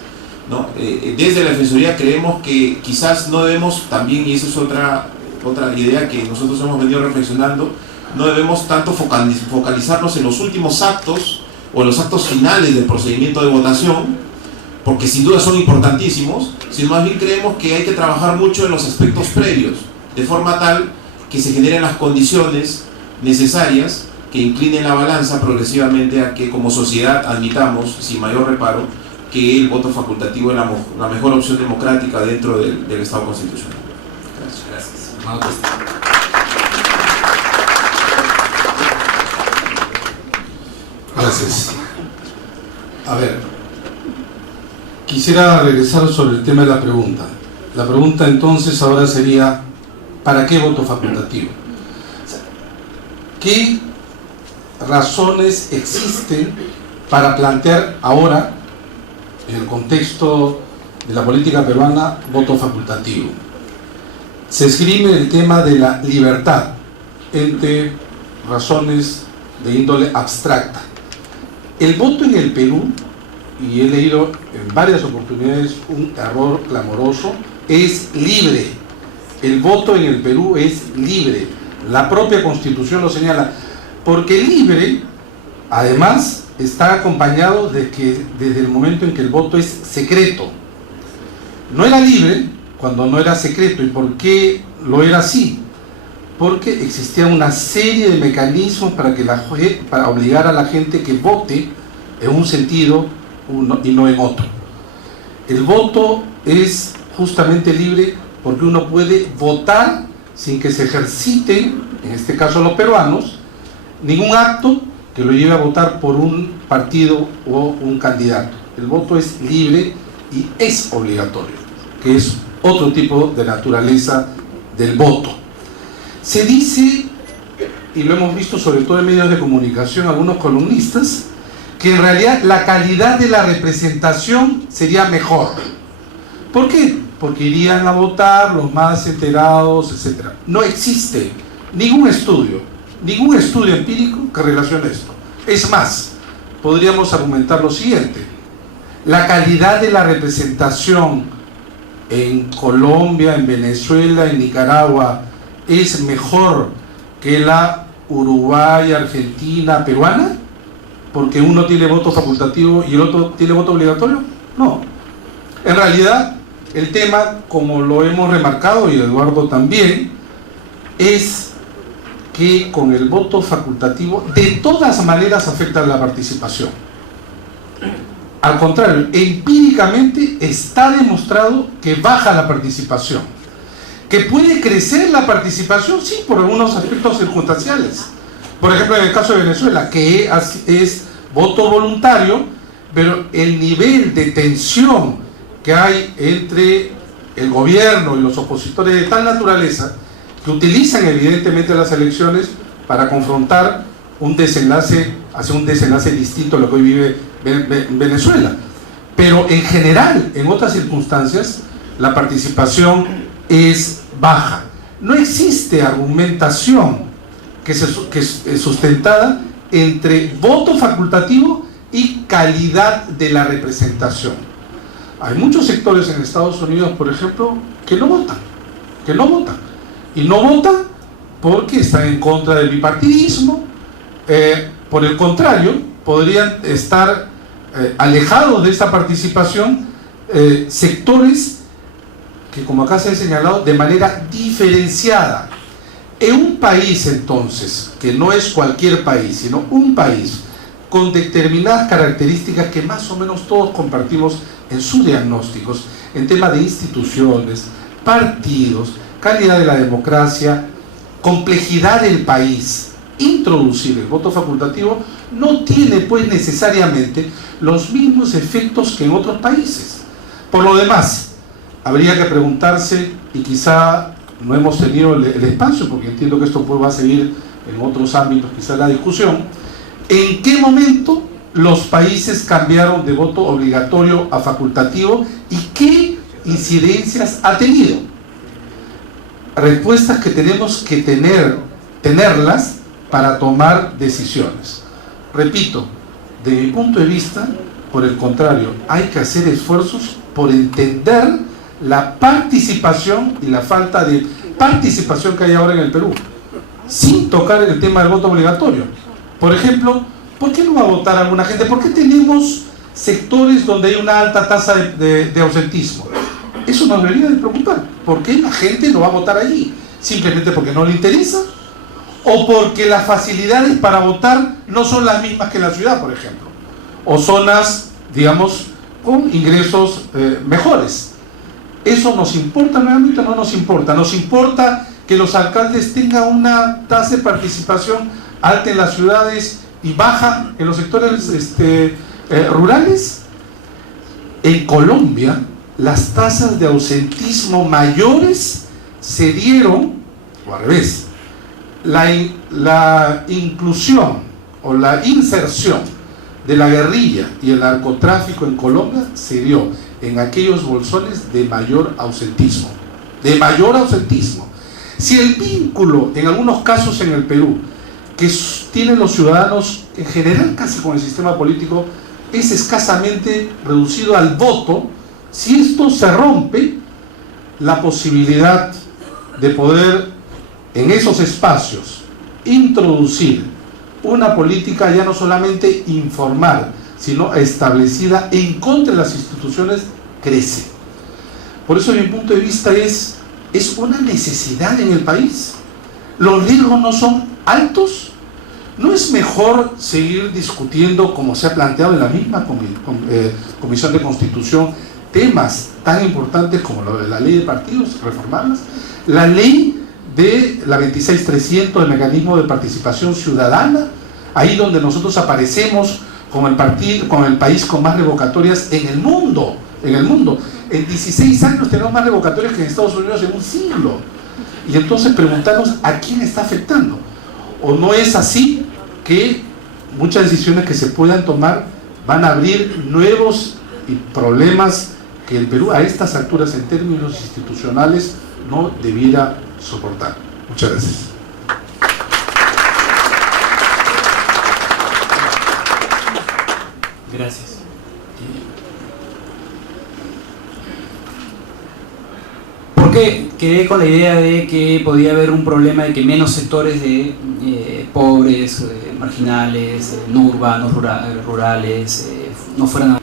¿no? Desde la Defensoría creemos que quizás no debemos también, y esa es otra idea que nosotros hemos venido reflexionando, no debemos tanto focalizarnos en los últimos actos o en los actos finales del procedimiento de votación, porque sin duda son importantísimos, sino más bien creemos que hay que trabajar mucho en los aspectos previos, de forma tal que se generen las condiciones necesarias que inclinen la balanza progresivamente a que como sociedad admitamos sin mayor reparo que el voto facultativo es la mejor opción democrática dentro del Estado constitucional. Gracias. Gracias. A ver, quisiera regresar sobre el tema de la pregunta. La pregunta entonces ahora sería, ¿para qué voto facultativo? ¿Qué razones existen para plantear ahora, en el contexto de la política peruana, voto facultativo? Se esgrime el tema de la libertad entre razones de índole abstracta. El voto en el Perú, y he leído en varias oportunidades un error clamoroso, es libre. el voto en el Perú es libre. La propia Constitución lo señala. Porque libre, además, está acompañado de que desde el momento en que el voto es secreto. No era libre cuando no era secreto. ¿Y por qué lo era así? Porque existía una serie de mecanismos para obligar a la gente que vote en un sentido y no en otro. El voto es justamente libre porque uno puede votar sin que se ejercite, en este caso los peruanos, ningún acto que lo lleve a votar por un partido o un candidato. El voto es libre y es obligatorio, que es otro tipo de naturaleza del voto. Se dice, y lo hemos visto sobre todo en medios de comunicación, algunos columnistas, que en realidad la calidad de la representación sería mejor. ¿Por qué? Porque irían a votar los más enterados, etc. No existe ningún estudio empírico que relacione esto. Es más, podríamos argumentar lo siguiente: la calidad de la representación en Colombia, en Venezuela, en Nicaragua es mejor que la Uruguay, Argentina, peruana, porque uno tiene voto facultativo y el otro tiene voto obligatorio. No. En realidad, el tema, como lo hemos remarcado, y Eduardo también, es que con el voto facultativo de todas maneras afecta la participación. Al contrario, empíricamente está demostrado que baja la participación. ¿Que puede crecer la participación? Sí, por algunos aspectos circunstanciales. Por ejemplo, en el caso de Venezuela, que es voto voluntario, pero el nivel de tensión que hay entre el gobierno y los opositores de tal naturaleza que utilizan evidentemente las elecciones para confrontar un desenlace distinto a lo que hoy vive Venezuela. Pero en general, en otras circunstancias, la participación es baja. No existe argumentación que es sustentada entre voto facultativo y calidad de la representación. Hay muchos sectores en Estados Unidos, por ejemplo, que no votan. Y no votan porque están en contra del bipartidismo. Por el contrario, podrían estar alejados de esta participación sectores que, como acá se ha señalado, de manera diferenciada. En un país, entonces, que no es cualquier país, sino un país con determinadas características que más o menos todos compartimos en sus diagnósticos, en temas de instituciones, partidos, calidad de la democracia, complejidad del país, introducir el voto facultativo no tiene pues necesariamente los mismos efectos que en otros países. Por lo demás, habría que preguntarse, y quizá no hemos tenido el espacio, porque entiendo que esto pues va a seguir en otros ámbitos quizá la discusión, ¿en qué momento los países cambiaron de voto obligatorio a facultativo y qué incidencias ha tenido? Respuestas que tenemos que tenerlas para tomar decisiones. Repito, de mi punto de vista, por el contrario, hay que hacer esfuerzos por entender la participación y la falta de participación que hay ahora en el Perú, sin tocar el tema del voto obligatorio. Por ejemplo, ¿por qué no va a votar alguna gente? ¿Por qué tenemos sectores donde hay una alta tasa de ausentismo? Eso nos debería de preocupar. ¿Por qué la gente no va a votar allí? ¿Simplemente porque no le interesa? ¿O porque las facilidades para votar no son las mismas que en la ciudad, por ejemplo? ¿O zonas, digamos, con ingresos mejores? ¿Eso nos importa realmente o no nos importa? ¿Nos importa que los alcaldes tengan una tasa de participación alta en las ciudades y baja en los sectores rurales? En Colombia, las tasas de ausentismo mayores se dieron, o al revés, la inclusión o la inserción de la guerrilla y el narcotráfico en Colombia se dio en aquellos bolsones de mayor ausentismo. Si el vínculo, en algunos casos en el Perú, que tienen los ciudadanos en general casi con el sistema político, es escasamente reducido al voto, si esto se rompe, la posibilidad de poder en esos espacios introducir una política ya no solamente informal, sino establecida en contra de las instituciones, crece. Por eso, desde mi punto de vista, es una necesidad en el país. Los riesgos no son altos. ¿No es mejor seguir discutiendo, como se ha planteado en la misma Comisión de Constitución, temas tan importantes como lo de la ley de partidos, reformarlas? La ley de la 26300, el mecanismo de participación ciudadana, ahí donde nosotros aparecemos como el país con más revocatorias en el mundo. En 16 años tenemos más revocatorias que en Estados Unidos en un siglo. Y entonces preguntarnos a quién está afectando. ¿O no es así que muchas decisiones que se puedan tomar van a abrir nuevos problemas que el Perú a estas alturas en términos institucionales no debiera soportar? Muchas gracias. Gracias. ¿Por qué quedé con la idea de que podía haber un problema de que menos sectores de pobres, marginales, no urbanos, rurales, no fueran a...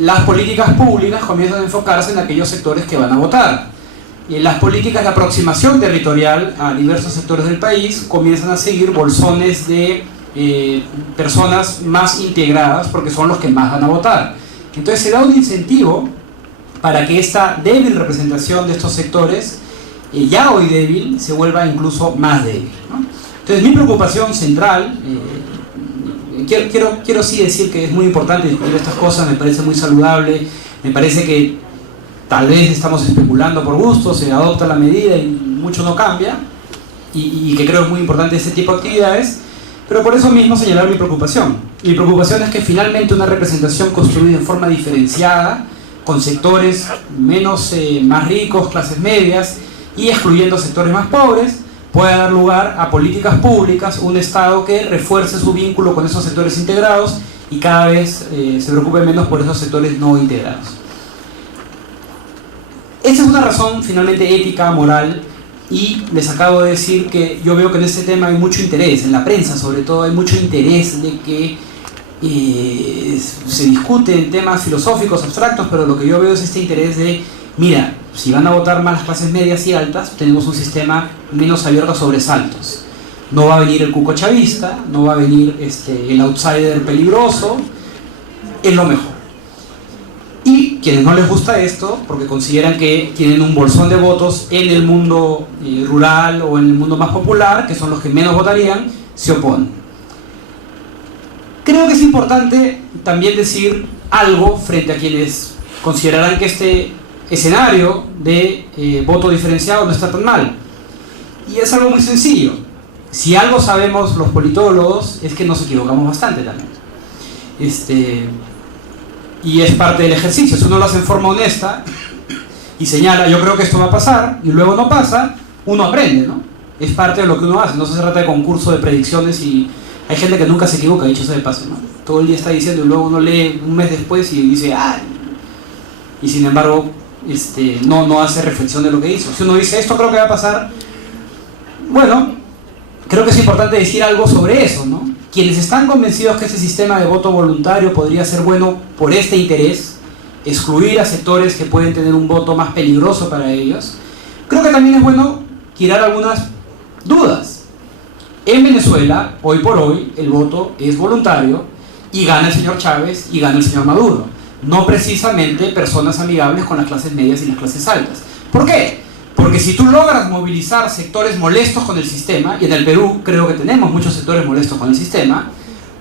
las políticas públicas comienzan a enfocarse en aquellos sectores que van a votar. Las políticas de aproximación territorial a diversos sectores del país comienzan a seguir bolsones de personas más integradas, porque son los que más van a votar. Entonces se da un incentivo para que esta débil representación de estos sectores, ya hoy débil, se vuelva incluso más débil, ¿no? Entonces mi preocupación central, quiero sí decir que es muy importante discutir estas cosas, me parece muy saludable, me parece que tal vez estamos especulando por gusto, se adopta la medida y mucho no cambia, y que creo es muy importante este tipo de actividades, pero por eso mismo señalar mi preocupación. Mi preocupación es que finalmente una representación construida en forma diferenciada, con sectores más ricos, clases medias, y excluyendo sectores más pobres, pueda dar lugar a políticas públicas, un Estado que refuerce su vínculo con esos sectores integrados y cada vez se preocupe menos por esos sectores no integrados. Esa es una razón finalmente ética, moral, y les acabo de decir que yo veo que en este tema hay mucho interés, en la prensa sobre todo hay mucho interés de que se discuten temas filosóficos, abstractos, pero lo que yo veo es este interés de, mira, si van a votar más las clases medias y altas, tenemos un sistema menos abierto a sobresaltos. No va a venir el cuco chavista, no va a venir el outsider peligroso, es lo mejor. Y quienes no les gusta esto, porque consideran que tienen un bolsón de votos en el mundo rural o en el mundo más popular, que son los que menos votarían, se oponen. Creo que es importante también decir algo frente a quienes considerarán que este escenario de voto diferenciado no está tan mal. Y es algo muy sencillo. Si algo sabemos los politólogos es que nos equivocamos bastante también. Y es parte del ejercicio. Si uno lo hace en forma honesta y señala, yo creo que esto va a pasar, y luego no pasa, uno aprende, ¿no? Es parte de lo que uno hace. No se trata de concurso de predicciones y hay gente que nunca se equivoca, dicho sea de paso, ¿no? Todo el día está diciendo y luego uno lee un mes después y dice, ¡ay! Y sin embargo, no hace reflexión de lo que hizo. Si uno dice, esto creo que va a pasar, bueno, creo que es importante decir algo sobre eso, ¿no? Quienes están convencidos que este sistema de voto voluntario podría ser bueno por este interés, excluir a sectores que pueden tener un voto más peligroso para ellos, creo que también es bueno girar algunas dudas. En Venezuela, hoy por hoy, el voto es voluntario y gana el señor Chávez y gana el señor Maduro. No precisamente personas amigables con las clases medias y las clases altas. ¿Por qué? Porque si tú logras movilizar sectores molestos con el sistema, y en el Perú creo que tenemos muchos sectores molestos con el sistema,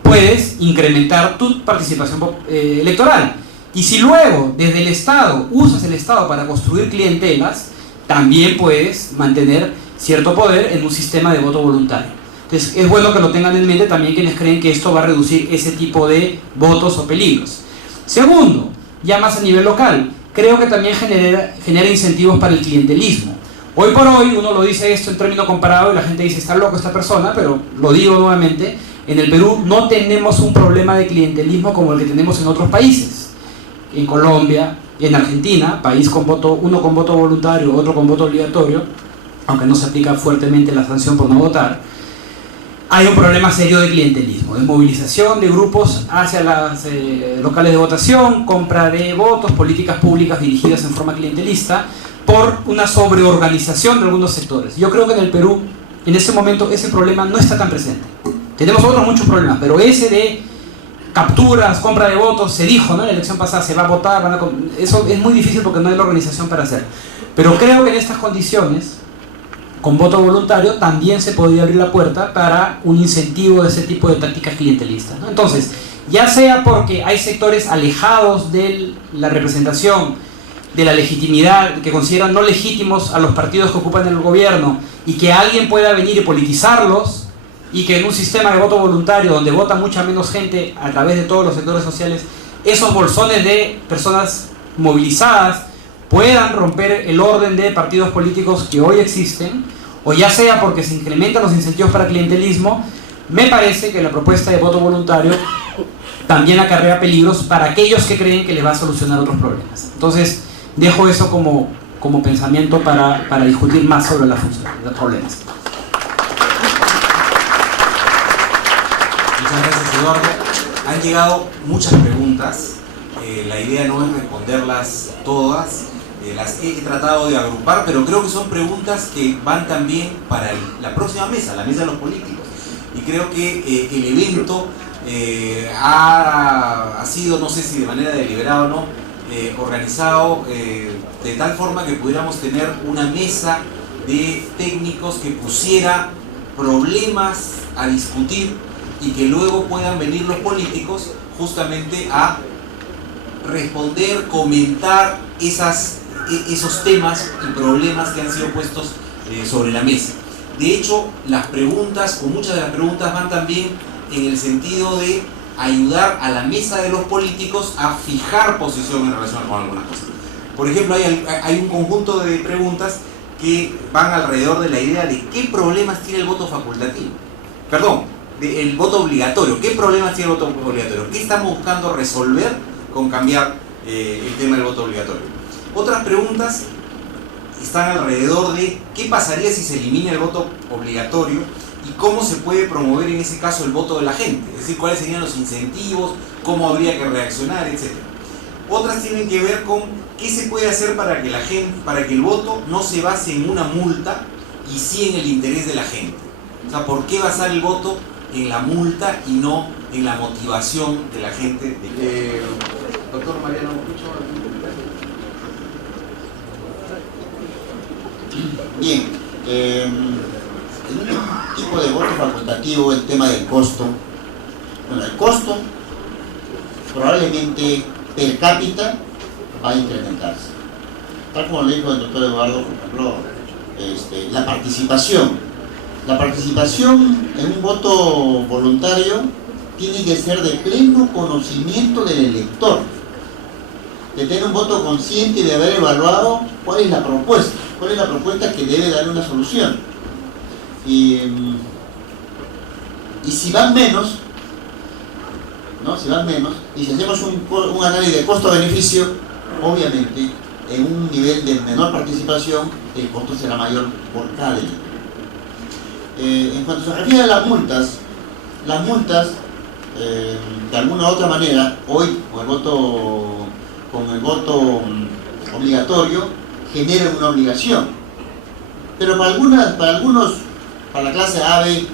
puedes incrementar tu participación electoral. Y si luego, desde el Estado, usas el Estado para construir clientelas, también puedes mantener cierto poder en un sistema de voto voluntario. Entonces es bueno que lo tengan en mente también quienes creen que esto va a reducir ese tipo de votos o peligros. Segundo, ya más a nivel local, creo que también genera incentivos para el clientelismo. Hoy por hoy uno lo dice esto en término comparado y la gente dice, está loco esta persona, pero lo digo nuevamente, en el Perú no tenemos un problema de clientelismo como el que tenemos en otros países. En Colombia, en Argentina, país con voto, uno con voto voluntario, otro con voto obligatorio, aunque no se aplica fuertemente la sanción por no votar, hay un problema serio de clientelismo, de movilización de grupos hacia las locales de votación, compra de votos, políticas públicas dirigidas en forma clientelista, por una sobreorganización de algunos sectores. Yo creo que en el Perú, en ese momento, ese problema no está tan presente. Tenemos otros muchos problemas, pero ese de capturas, compra de votos, se dijo, ¿no? En la elección pasada se va a votar, eso es muy difícil porque no hay la organización para hacer. Pero creo que en estas condiciones, con voto voluntario, también se podría abrir la puerta para un incentivo de ese tipo de tácticas clientelistas, ¿no? Entonces, ya sea porque hay sectores alejados de la representación, de la legitimidad, que consideran no legítimos a los partidos que ocupan el gobierno, y que alguien pueda venir y politizarlos, y que en un sistema de voto voluntario donde vota mucha menos gente a través de todos los sectores sociales, esos bolsones de personas movilizadas puedan romper el orden de partidos políticos que hoy existen, o ya sea porque se incrementan los incentivos para clientelismo, me parece que la propuesta de voto voluntario también acarrea peligros para aquellos que creen que le va a solucionar otros problemas. Entonces, dejo eso como pensamiento para discutir más sobre la función, los problemas. Muchas gracias, Eduardo. Han llegado muchas preguntas. La idea no es responderlas todas. Las he tratado de agrupar, pero creo que son preguntas que van también para la próxima mesa, la mesa de los políticos. Y creo que el evento ha sido, no sé si de manera deliberada o no, organizado de tal forma que pudiéramos tener una mesa de técnicos que pusiera problemas a discutir y que luego puedan venir los políticos justamente a responder, comentar esos temas y problemas que han sido puestos sobre la mesa. De hecho, las preguntas, o muchas de las preguntas, van también en el sentido de ayudar a la mesa de los políticos a fijar posición en relación con algunas cosas. Por ejemplo, hay un conjunto de preguntas que van alrededor de la idea de qué problemas tiene el voto facultativo. Perdón, el voto obligatorio. ¿Qué problemas tiene el voto obligatorio? ¿Qué estamos buscando resolver con cambiar el tema del voto obligatorio? Otras preguntas están alrededor de qué pasaría si se elimina el voto obligatorio y cómo se puede promover en ese caso el voto de la gente, es decir, cuáles serían los incentivos, cómo habría que reaccionar, etc. Otras tienen que ver con qué se puede hacer para que el voto no se base en una multa y sí en el interés de la gente. O sea, ¿por qué basar el voto en la multa y no en la motivación de la gente? Doctor Mariano Mucho. Bien, en un tipo de voto facultativo, el tema del costo. Bueno, el costo probablemente per cápita va a incrementarse. Tal como le dijo el doctor Eduardo, por ejemplo, la participación. La participación en un voto voluntario tiene que ser de pleno conocimiento del elector, de tener un voto consciente y de haber evaluado cuál es la propuesta que debe dar una solución. Y si van menos, ¿no? Si van menos, y si hacemos un análisis de costo-beneficio, obviamente en un nivel de menor participación el costo será mayor por cada elector. En cuanto se refiere a las multas, de alguna u otra manera, hoy con el voto obligatorio generan una obligación, pero para la clase A, B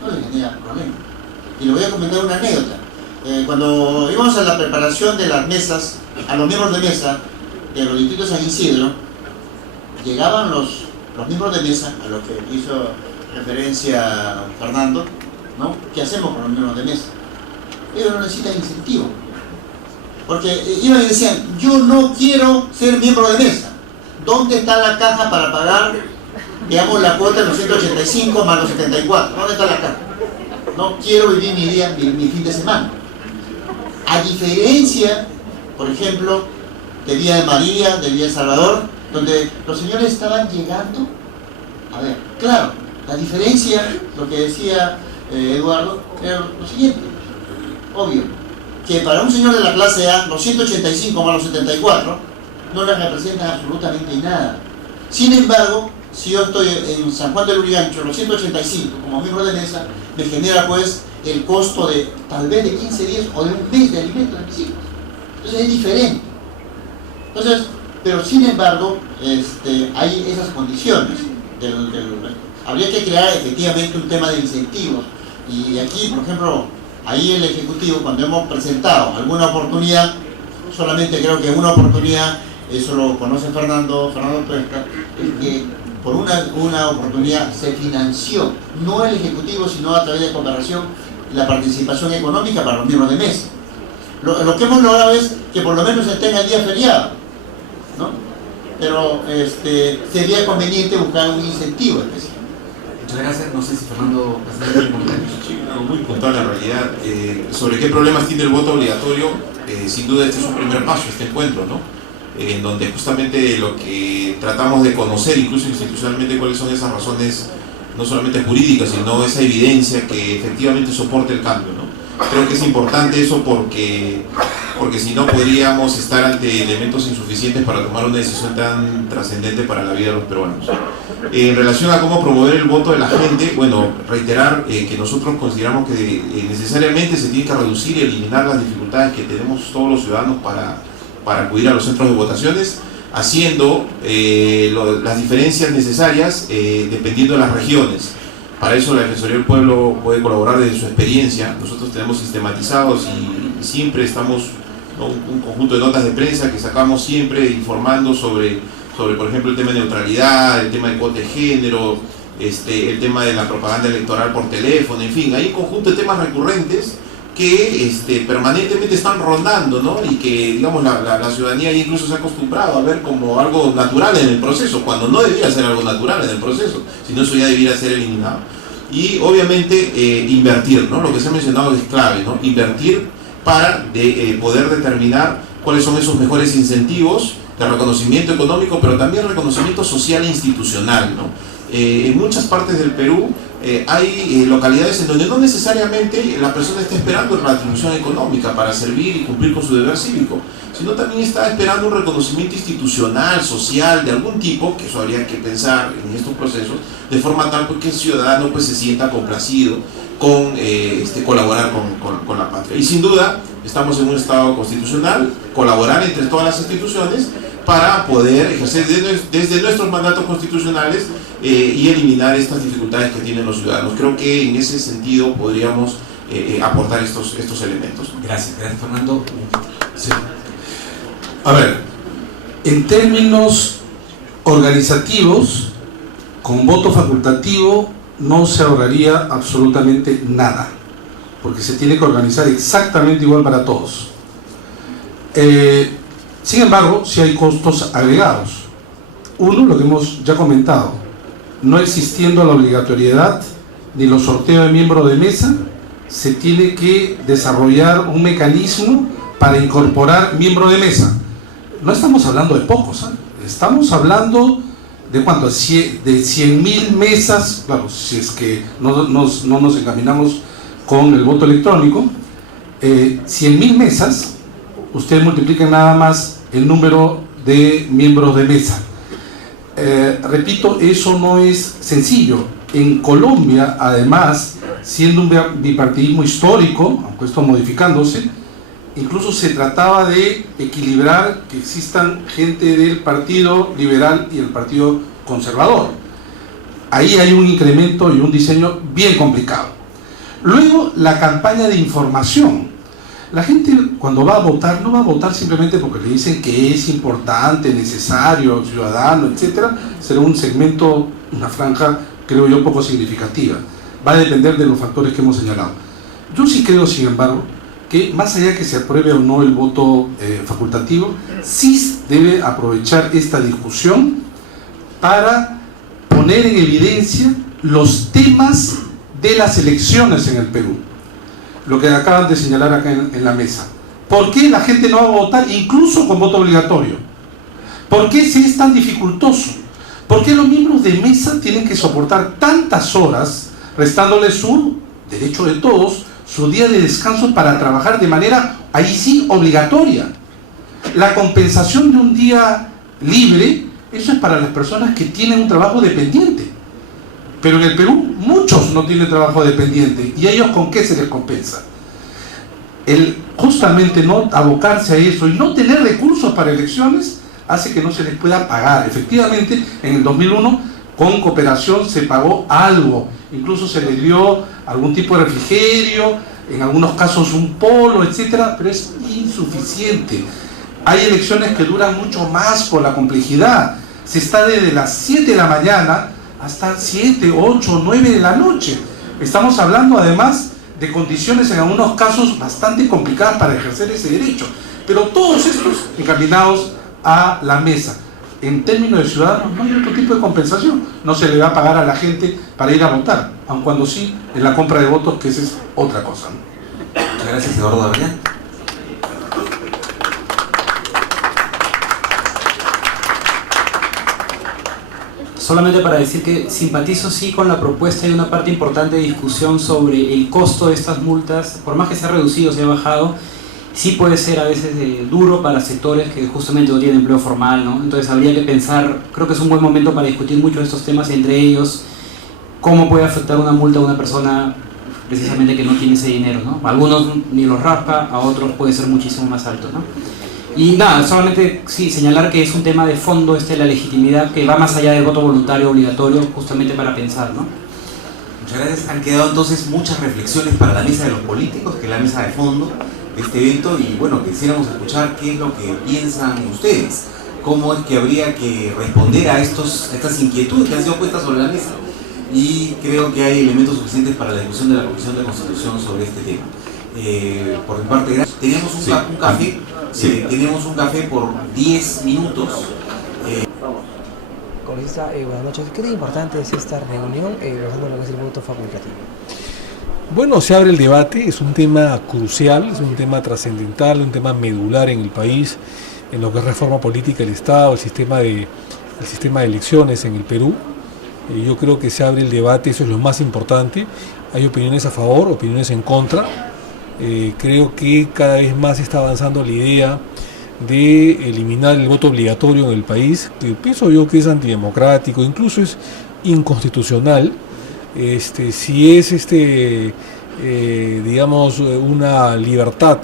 no les genera problema. Y le voy a comentar una anécdota. Cuando íbamos a la preparación de las mesas, a los miembros de mesa de los distritos de San Isidro, llegaban los miembros de mesa, a lo que hizo referencia Fernando, ¿no? ¿Qué hacemos con los miembros de mesa? Ellos no necesitan incentivo, porque iban y decían, yo no quiero ser miembro de mesa. ¿Dónde está la caja para pagar, digamos, la cuota de los 185 más los 74? ¿Dónde está la caja? No quiero vivir mi fin de semana. A diferencia, por ejemplo, de Villa de María, de Villa de Salvador, donde los señores estaban llegando. A ver, claro, la diferencia, lo que decía Eduardo, era lo siguiente, obvio, que para un señor de la clase A, los 185 más los 74 no le representan absolutamente nada. Sin embargo, si yo estoy en San Juan del Urigancho, los 185 como miembro de mesa, me genera pues el costo de tal vez de 15 días o de un mes de alimentos de mis hijos. Entonces es diferente. Entonces, pero sin embargo, hay esas condiciones. Habría que crear efectivamente un tema de incentivos. Y aquí, por ejemplo, ahí el Ejecutivo, cuando hemos presentado alguna oportunidad, solamente creo que una oportunidad, eso lo conoce Fernando Tuesca, es que por una oportunidad se financió, no el Ejecutivo, sino a través de cooperación, la participación económica para los miembros de mesa. Lo que hemos logrado es que por lo menos se tenga el día feriado, ¿no? Pero sería conveniente buscar un incentivo especial. Muchas gracias. No sé si Fernando tiene comentarios. Sí, algo muy puntual en realidad. Sobre qué problemas tiene el voto obligatorio, sin duda este es un primer paso, este encuentro, ¿no? En donde justamente lo que tratamos de conocer, incluso institucionalmente, cuáles son esas razones, no solamente jurídicas, sino esa evidencia que efectivamente soporte el cambio, ¿no? Creo que es importante eso porque si no podríamos estar ante elementos insuficientes para tomar una decisión tan trascendente para la vida de los peruanos. En relación a cómo promover el voto de la gente, bueno, reiterar que nosotros consideramos que necesariamente se tiene que reducir y eliminar las dificultades que tenemos todos los ciudadanos para acudir a los centros de votaciones, haciendo las diferencias necesarias dependiendo de las regiones. Para eso la Defensoría del Pueblo puede colaborar desde su experiencia. Nosotros tenemos sistematizados y siempre estamos, ¿no?, un conjunto de notas de prensa que sacamos siempre informando sobre por ejemplo, el tema de neutralidad, el tema de cuota de género, el tema de la propaganda electoral por teléfono, en fin, hay un conjunto de temas recurrentes que permanentemente están rondando, ¿no? Y que, digamos, la ciudadanía incluso se ha acostumbrado a ver como algo natural en el proceso, cuando no debiera ser algo natural en el proceso, sino eso ya debiera ser eliminado. Y obviamente invertir, ¿no? Lo que se ha mencionado es clave, ¿no? Invertir para poder determinar cuáles son esos mejores incentivos de reconocimiento económico, pero también reconocimiento social e institucional, ¿no? En muchas partes del Perú hay localidades en donde no necesariamente la persona está esperando la atribución económica para servir y cumplir con su deber cívico, sino también está esperando un reconocimiento institucional, social, de algún tipo, que eso habría que pensar en estos procesos, de forma tal que el ciudadano pues se sienta complacido con colaborar con la patria. Y sin duda, estamos en un Estado constitucional, colaborar entre todas las instituciones para poder ejercer desde nuestros mandatos constitucionales y eliminar estas dificultades que tienen los ciudadanos. Creo que en ese sentido podríamos aportar estos elementos. Gracias Fernando. Sí. A ver, en términos organizativos, con voto facultativo no se ahorraría absolutamente nada, porque se tiene que organizar exactamente igual para todos. Sin embargo, sí hay costos agregados. Uno, lo que hemos ya comentado, no existiendo la obligatoriedad ni los sorteos de miembros de mesa, se tiene que desarrollar un mecanismo para incorporar miembros de mesa. No estamos hablando de pocos, ¿eh? Estamos hablando de ¿cuánto? De 100.000 mesas, claro, si es que no nos encaminamos con el voto electrónico, 100.000 mesas, ustedes multiplican nada más el número de miembros de mesa. Repito, eso no es sencillo. En Colombia, además, siendo un bipartidismo histórico, aunque esto modificándose, incluso se trataba de equilibrar que existan gente del Partido Liberal y el Partido Conservador. Ahí hay un incremento y un diseño bien complicado. Luego, la campaña de información. La gente cuando va a votar, no va a votar simplemente porque le dicen que es importante, necesario, ciudadano, etc. Será un segmento, una franja, creo yo, poco significativa. Va a depender de los factores que hemos señalado. Yo sí creo, sin embargo, que más allá que se apruebe o no el voto facultativo, sí debe aprovechar esta discusión para poner en evidencia los temas de las elecciones en el Perú. Lo que acaban de señalar acá en la mesa. ¿Por qué la gente no va a votar incluso con voto obligatorio? ¿Por qué si es tan dificultoso? ¿Por qué los miembros de mesa tienen que soportar tantas horas, restándoles su derecho de todos, su día de descanso para trabajar de manera, ahí sí, obligatoria? La compensación de un día libre eso es para las personas que tienen un trabajo dependiente. Pero en el Perú muchos no tienen trabajo dependiente. ¿Y ellos con qué se les compensa? El justamente no abocarse a eso y no tener recursos para elecciones hace que no se les pueda pagar. Efectivamente, en el 2001, con cooperación se pagó algo. Incluso se le dio algún tipo de refrigerio, en algunos casos un polo, etcétera, pero es insuficiente. Hay elecciones que duran mucho más por la complejidad. Se está desde las 7 de la mañana hasta 7, 8, 9 de la noche. Estamos hablando además de condiciones en algunos casos bastante complicadas para ejercer ese derecho. Pero todos estos encaminados a la mesa. En términos de ciudadanos no hay otro tipo de compensación. No se le va a pagar a la gente para ir a votar, aun cuando sí en la compra de votos, que esa es otra cosa, ¿no? Muchas gracias, Eduardo Damián. Solamente para decir que simpatizo sí con la propuesta y una parte importante de discusión sobre el costo de estas multas, por más que se ha reducido, se ha bajado, sí puede ser a veces duro para sectores que justamente no tienen empleo formal, ¿no? Entonces habría que pensar, creo que es un buen momento para discutir mucho de estos temas, entre ellos cómo puede afectar una multa a una persona precisamente que no tiene ese dinero, ¿no? A algunos ni los raspa, a otros puede ser muchísimo más alto, ¿no? Y nada, solamente sí, señalar que es un tema de fondo la legitimidad que va más allá del voto voluntario obligatorio, justamente para pensar, ¿no? Muchas gracias. Han quedado entonces muchas reflexiones para la mesa de los políticos, que es la mesa de fondo de este evento, y bueno, quisiéramos escuchar qué es lo que piensan ustedes, cómo es que habría que responder a estas inquietudes que han sido puestas sobre la mesa, y creo que hay elementos suficientes para la discusión de la Comisión de Constitución sobre este tema. Por mi parte, gracias. Tenemos un café. Sí. Tenemos un café por 10 minutos. Congresista, buenas noches. ¿Qué tan importante es esta reunión usando lo que es el voto facultativo? Bueno, se abre el debate, es un tema crucial, es un tema trascendental, un tema medular en el país, en lo que es reforma política del Estado, el sistema de elecciones en el Perú. Yo creo que se abre el debate, eso es lo más importante. Hay opiniones a favor, opiniones en contra. Creo que cada vez más está avanzando la idea de eliminar el voto obligatorio en el país, que pienso yo que es antidemocrático, incluso es inconstitucional. Si es digamos una libertad,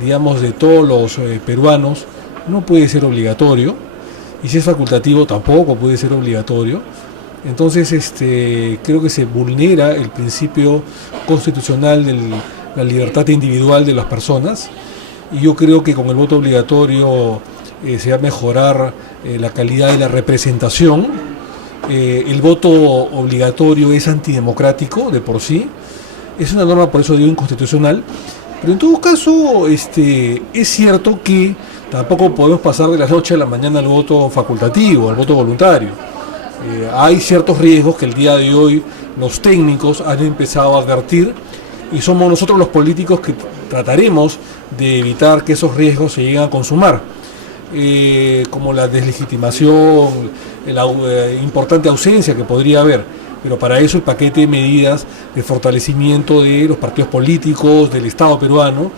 digamos, de todos los peruanos, no puede ser obligatorio, y si es facultativo tampoco puede ser obligatorio. Entonces creo que se vulnera el principio constitucional de la libertad individual de las personas, y yo creo que con el voto obligatorio se va a mejorar la calidad de la representación. El voto obligatorio es antidemocrático de por sí, es una norma, por eso digo, inconstitucional, pero en todo caso es cierto que tampoco podemos pasar de la noche a la mañana al voto facultativo, al voto voluntario. Hay ciertos riesgos que el día de hoy los técnicos han empezado a advertir, y somos nosotros los políticos que trataremos de evitar que esos riesgos se lleguen a consumar, como la deslegitimación, la importante ausencia que podría haber, pero para eso el paquete de medidas de fortalecimiento de los partidos políticos, del Estado peruano,